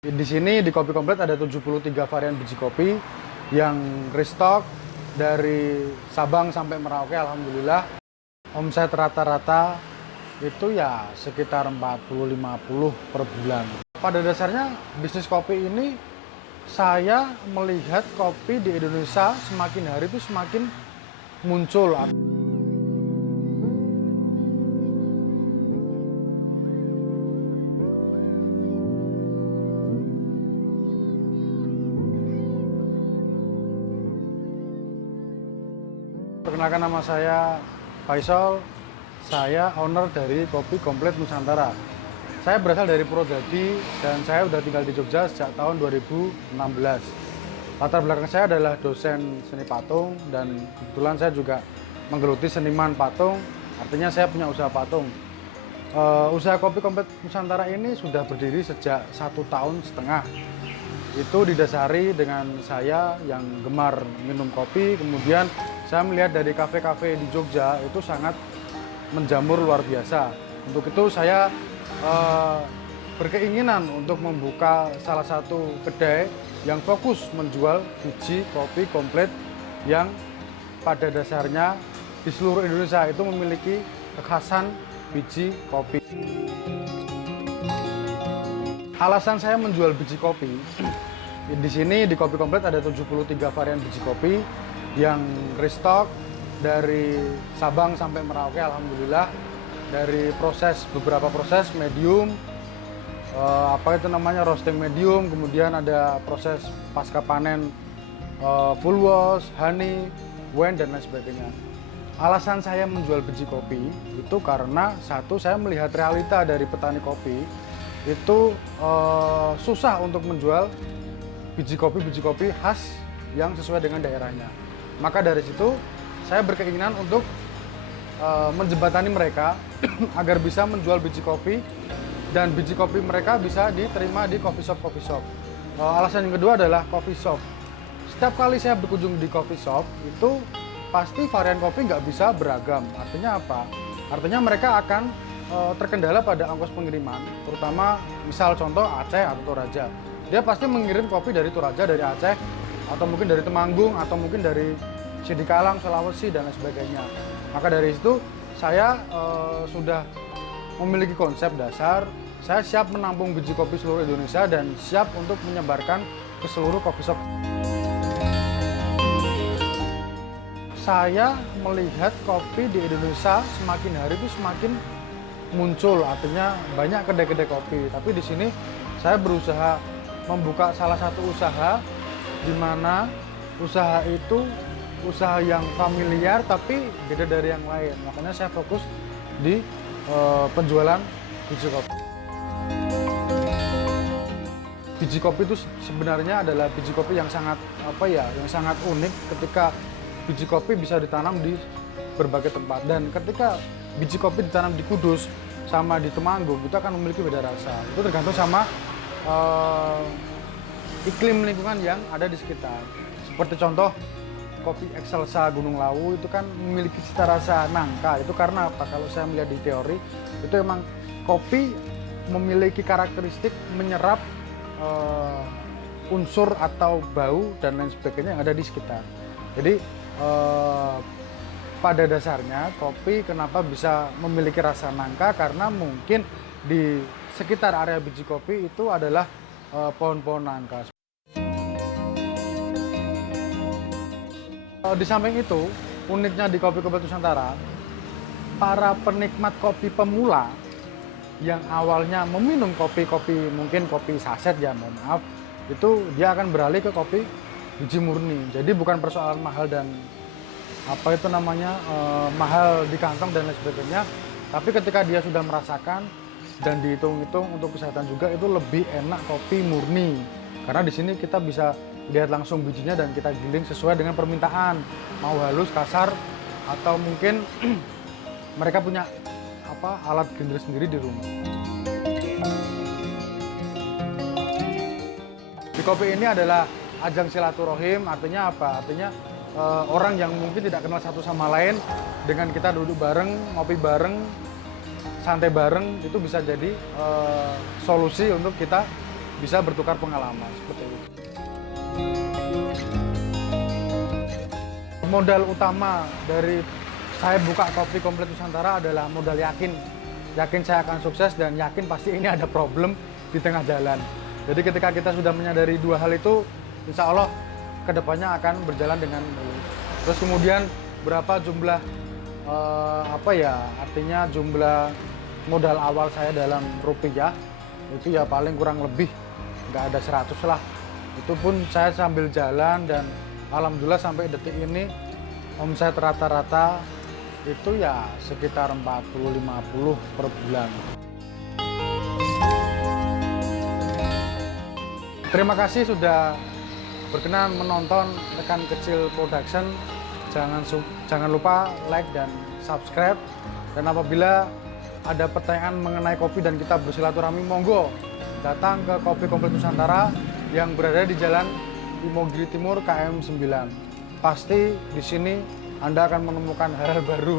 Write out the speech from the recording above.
Di sini di Kopi Komplit ada 73 varian biji kopi yang restock dari Sabang sampai Merauke. Alhamdulillah omset rata-rata itu ya sekitar 40-50 per bulan. Pada dasarnya bisnis kopi ini saya melihat kopi di Indonesia semakin hari itu semakin muncul. Perkenalkan, nama saya Faisal, saya owner dari Kopi Komplit Nusantara. Saya berasal dari Purwodadi dan saya sudah tinggal di Jogja sejak tahun 2016. Latar belakang saya adalah dosen seni patung dan kebetulan saya juga menggeluti seniman patung, artinya saya punya usaha patung. Usaha Kopi Komplit Nusantara ini sudah berdiri sejak 1,5 tahun. Itu didasari dengan saya yang gemar minum kopi, kemudian saya melihat dari kafe-kafe di Jogja itu sangat menjamur luar biasa. Untuk itu saya berkeinginan untuk membuka salah satu kedai yang fokus menjual biji kopi komplit yang pada dasarnya di seluruh Indonesia itu memiliki kekhasan biji kopi. Alasan saya menjual biji kopi, di sini di Kopi Komplit ada 73 varian biji kopi yang restock dari Sabang sampai Merauke. Alhamdulillah dari beberapa proses medium, roasting medium, kemudian ada proses pasca panen, full wash, honey, wine dan lain sebagainya. Alasan saya menjual biji kopi itu karena satu, saya melihat realita dari petani kopi itu susah untuk menjual biji kopi khas yang sesuai dengan daerahnya. Maka dari situ saya berkeinginan untuk menjembatani mereka agar bisa menjual biji kopi dan biji kopi mereka bisa diterima di coffee shop. Alasan yang kedua adalah coffee shop. Setiap kali saya berkunjung di coffee shop itu pasti varian kopi nggak bisa beragam. Artinya apa? Artinya mereka akan terkendala pada ongkos pengiriman, terutama misal contoh Aceh atau Toraja. Dia pasti mengirim kopi dari Toraja, dari Aceh, atau mungkin dari Temanggung, atau mungkin dari Sidikalang, Sulawesi, dan lain sebagainya. Maka dari itu saya sudah memiliki konsep dasar, saya siap menampung biji kopi seluruh Indonesia dan siap untuk menyebarkan ke seluruh coffee shop. Saya melihat kopi di Indonesia semakin hari itu semakin muncul, artinya banyak kedai-kedai kopi. Tapi di sini saya berusaha membuka salah satu usaha di mana usaha itu usaha yang familiar tapi beda dari yang lain. Makanya saya fokus di penjualan biji kopi. Biji kopi itu sebenarnya adalah biji kopi yang sangat unik ketika biji kopi bisa ditanam di berbagai tempat, dan ketika biji kopi ditanam di Kudus sama di Temanggung itu akan memiliki beda rasa. Itu tergantung sama iklim lingkungan yang ada di sekitar. Seperti contoh kopi Excelsa Gunung Lawu itu kan memiliki cita rasa nangka. Itu karena apa? Kalau saya melihat di teori itu emang kopi memiliki karakteristik menyerap unsur atau bau dan lain sebagainya yang ada di sekitar. Jadi pada dasarnya kopi kenapa bisa memiliki rasa nangka, karena mungkin di sekitar area biji kopi itu adalah pohon-pohon nangka. Di samping itu, uniknya di Kopi Komplit Nusantara, para penikmat kopi pemula yang awalnya meminum kopi mungkin kopi saset ya, mohon maaf, itu dia akan beralih ke kopi biji murni. Jadi bukan persoalan mahal dan mahal di kantong dan lain sebagainya, tapi ketika dia sudah merasakan dan dihitung-hitung untuk kesehatan juga, itu lebih enak kopi murni. Karena di sini kita bisa lihat langsung bijinya dan kita giling sesuai dengan permintaan, mau halus, kasar, atau mungkin mereka punya alat grinder sendiri di rumah. Di kopi ini adalah ajang silaturahim. Artinya apa? Artinya orang yang mungkin tidak kenal satu sama lain, dengan kita duduk bareng, ngopi bareng, santai bareng, itu bisa jadi solusi untuk kita bisa bertukar pengalaman seperti itu. Modal utama dari saya buka Kopi Komplit Nusantara adalah modal yakin. Yakin saya akan sukses dan yakin pasti ini ada problem di tengah jalan. Jadi ketika kita sudah menyadari dua hal itu, insya Allah kedepannya akan berjalan dengan mulus. Terus kemudian berapa jumlah artinya jumlah modal awal saya dalam rupiah itu ya paling kurang lebih nggak ada 100 lah. Itu pun saya sambil jalan dan alhamdulillah sampai detik ini omset rata-rata itu ya sekitar 40-50 per bulan. Terima kasih sudah berkenan menonton Rekan Kecil Production. Jangan lupa like dan subscribe. Dan apabila ada pertanyaan mengenai kopi dan kita bersilaturahmi, monggo datang ke Kopi Komplit Nusantara yang berada di Jalan Imogiri Timur KM 9. Pasti di sini Anda akan menemukan hal-hal baru.